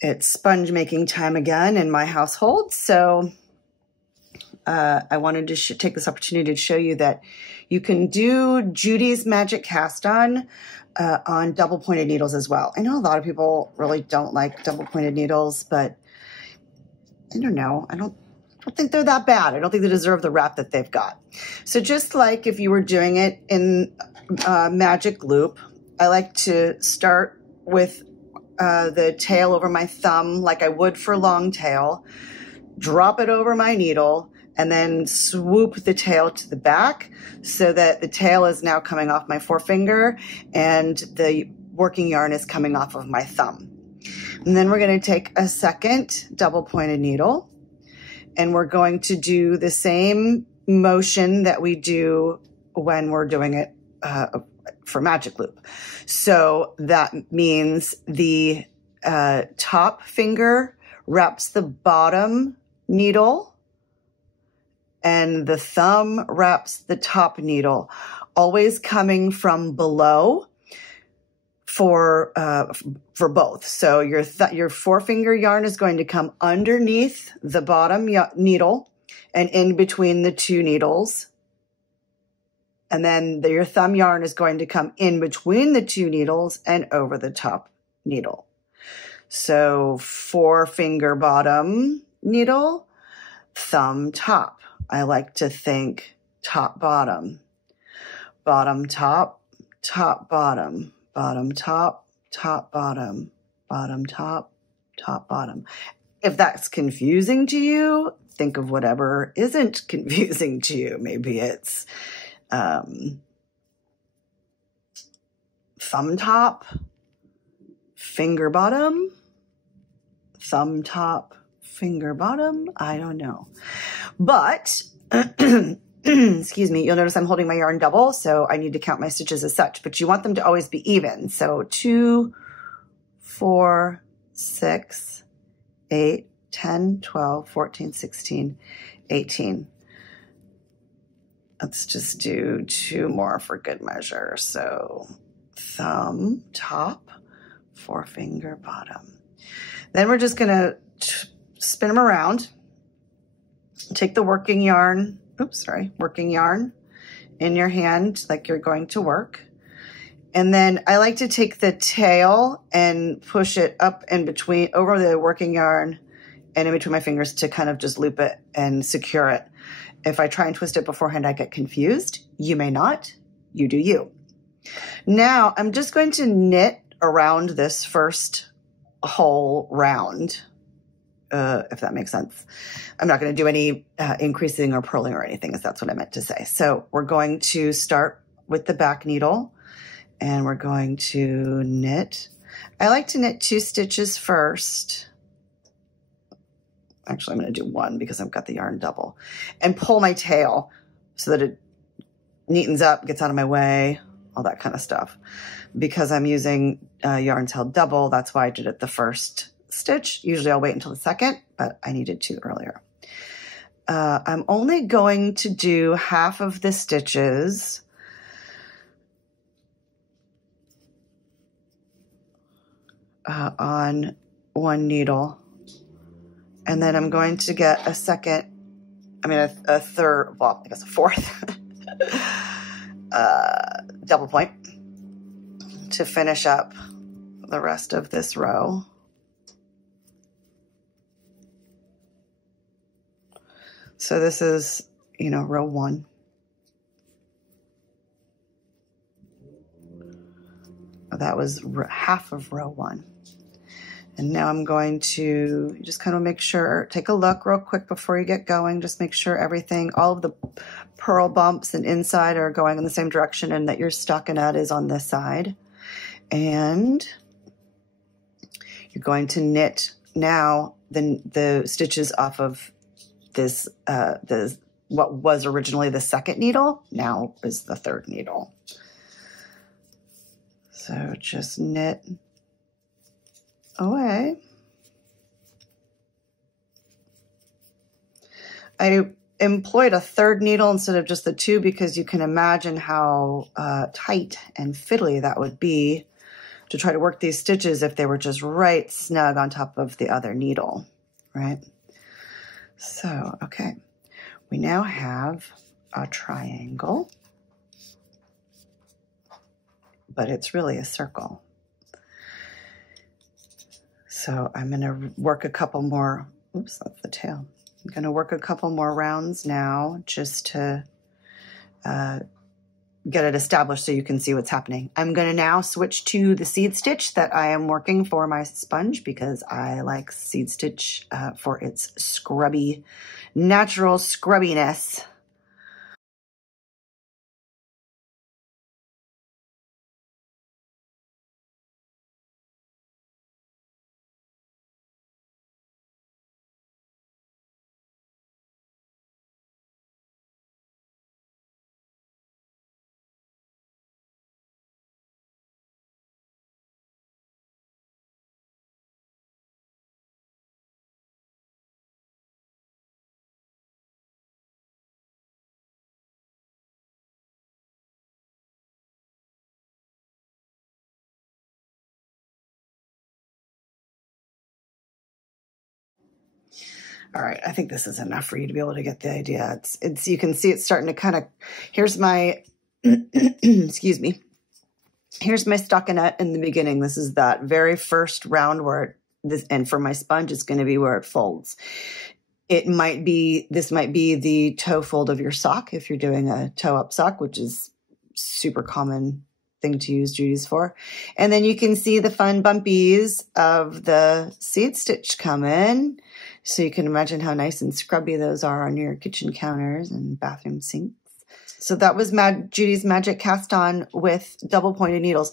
It's sponge making time again in my household. So I wanted to take this opportunity to show you that you can do Judy's Magic Cast On double pointed needles as well. I know a lot of people really don't like double pointed needles, but I don't know. I don't think they're that bad. I don't think they deserve the rep that they've got. So just like if you were doing it in Magic Loop, I like to start with the tail over my thumb like I would for long tail, drop it over my needle, and then swoop the tail to the back so that the tail is now coming off my forefinger and the working yarn is coming off of my thumb. And then we're going to take a second double pointed needle and we're going to do the same motion that we do when we're doing it for Magic Loop. So that means the top finger wraps the bottom needle and the thumb wraps the top needle, always coming from below for both. So your forefinger yarn is going to come underneath the bottom needle and in between the two needles. And then your thumb yarn is going to come in between the two needles and over the top needle. So forefinger bottom needle, thumb top. I like to think top bottom, bottom top, top bottom, bottom top, top bottom, bottom top, top bottom. If that's confusing to you, think of whatever isn't confusing to you. Maybe it's thumb top, finger bottom, thumb top, finger bottom. I don't know. But, excuse me, you'll notice I'm holding my yarn double, so I need to count my stitches as such, but you want them to always be even. So 2, 4, 6, 8, 10, 12, 14, 16, 18. Let's just do 2 more for good measure. So thumb, top, forefinger, bottom. Then we're just going to spin them around. Take the working yarn in your hand like you're going to work. And then I like to take the tail and push it up in between, over the working yarn and in between my fingers to kind of just loop it and secure it. If I try and twist it beforehand, I get confused. You may not. You do you. Now I'm just going to knit around this first whole round, if that makes sense. I'm not going to do any increasing or purling or anything, if that's what I meant to say. So we're going to start with the back needle and we're going to knit. I like to knit 2 stitches first. Actually, I'm going to do 1 because I've got the yarn double, and pull my tail so that it neatens up, gets out of my way, all that kind of stuff. Because I'm using yarns held double, that's why I did it the first stitch. Usually I'll wait until the second, but I needed to earlier. I'm only going to do half of the stitches on one needle. And then I'm going to get a third, well, I guess a fourth double point to finish up the rest of this row. So this is, row 1. That was half of row 1. And now I'm going to just kind of make sure, take a look real quick before you get going. Just make sure everything, all of the purl bumps and inside are going in the same direction and that your stockinette is on this side. And you're going to knit now the stitches off of this, what was originally the second needle, now is the third needle. So just knit away. I employed a third needle instead of just the 2 because you can imagine how tight and fiddly that would be to try to work these stitches if they were just right snug on top of the other needle, right? So, okay, we now have a triangle, but it's really a circle. So I'm going to work a couple more, oops, that's the tail. I'm going to work a couple more rounds now just to get it established so you can see what's happening. I'm going to now switch to the seed stitch that I am working for my sponge because I like seed stitch for its scrubby, natural scrubbiness. All right, I think this is enough for you to be able to get the idea. It's you can see it's starting to kind of, here's my, excuse me, here's my stockinette in the beginning. This is that very first round where and for my sponge, it's going to be where it folds. This might be the toe fold of your sock if you're doing a toe up sock, which is super common thing to use Judy's for. And then you can see the fun bumpies of the seed stitch coming. So you can imagine how nice and scrubby those are on your kitchen counters and bathroom sinks. So that was Judy's Magic Cast On with double pointed needles.